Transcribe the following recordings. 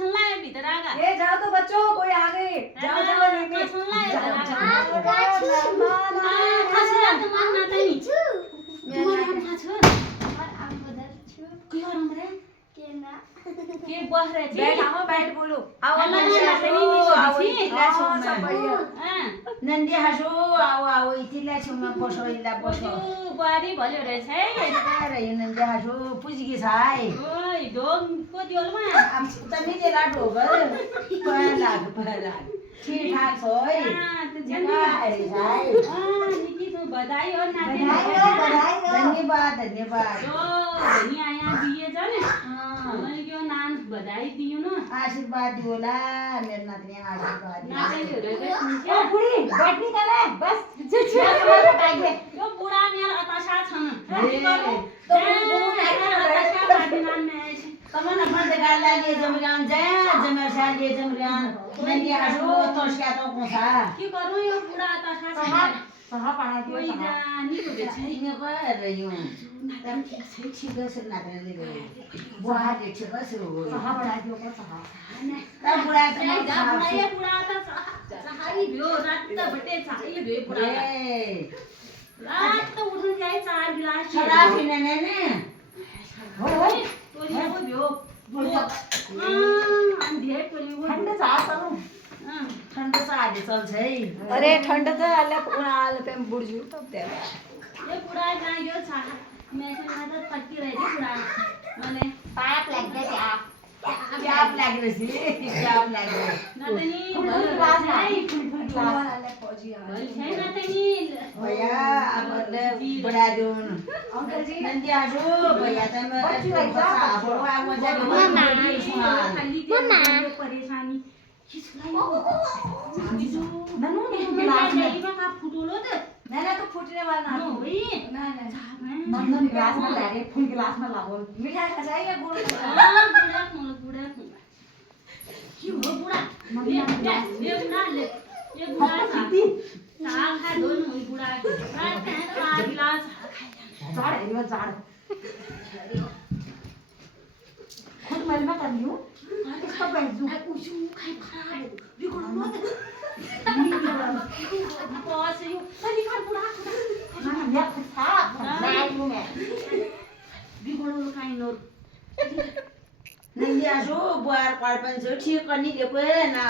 सुन ला भीतर आगा ये जाओ तो बच्चों कोई आ गए जाओ जाओ लेके सुन ला के बहरे छी बैठ आओ बैठ बोलो आओ नंदी हसो आओ आओ इतिला छुमा बसो इला बसो बारी भल्यो रहेछ है अरे यो नंदी हसो पुजगी छाई ओइ ढोङ को दियोलमा अब त निजे लाडो गर पहला ठीक ठाक छ है जगा अरे छाई निकी तो बधाई हो नाते धन्यवाद धन्यवाद ओ नि आया दिए जाने मैले यो नान बधाई दियो न आशीर्वाद दियोला मेरो नातिनी आशीर्वाद नातिनीहरु ओ बुढी बैठनी कला बस यो बुढा मेरो अतासा छन् कमन अपन गाला लिए जमरान जया जमरसा लिए जमरान नंदी हसो तोस्या तो कोसा के गरौँ यो बुढा अतासा छ सहा पाना दियो कोही जानीको बेछ छैन पर यो ठीक छ नातिनीले गयो बुढा देख्छ कसो हो सहा पाना दियो को सहा त बुढा त यो बुढा त चाहै भ्यो रात भटे चाहै भ्यो बुढा रात उठ्न जाए 4 गिलास छोरा पिने ने हो टोलीको भ्यो धेरै टोलीको ठंड जा चलो ठण्ड छ आदि चल्छ है अरे ठंड त अल्ले उनाल पे बुढ्जु तब दे यो बुढा लाग्यो छ मेसेजमा त फटिरहेको बुढा मैले पाप लाग्दै प्याप लाग्दैछ प्याप लाग्दै नातिनी भैया अब बढा दिउन अंकल जी नंदी आजो भैया त म परेशानी ननु ने गिलास में फुटोलो त मैंने तो फूटने वाला ना नन्दन गिलास में ला रहे फुल गिलास में लाओ मिठाई खसाएगा गुड़ बुढा के हो बुढा यो बुढाले यो बुढा साग खा दोन हुई बुढा रात कहाँ गिलास झाड़ है ये झाड़ खुद मैं ना कर लूं इसका बैठू उजु खाइ खराब बिगडो न त बस यो अलि खा बुढा ना मैं खा ना लूं मैं बिगडो खाइ नोर नंदी आजो बुहार पाडपन छु ठीक पनि ल्याको ना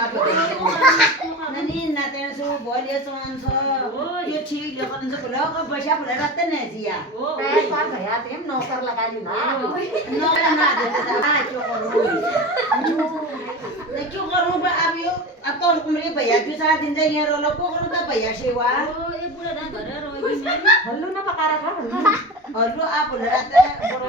ननी नातेन छु भोलियो चोन छ यो ठीक ल्याको छ भोला को बसा भोला रत्ते न जिया पैर पार भैया थे नौकर लगा ली ना नौकर ना दे त क्यों करू ने क्यों करू अब यो अब तो उम्रे भैया 2-4 दिन चाहिँ यहाँ रोलो को करू त भैया सेवा ओ ए बुढा दा घर रोइ हल्लू ना पका रखा हल्लो आप भोला रात बरो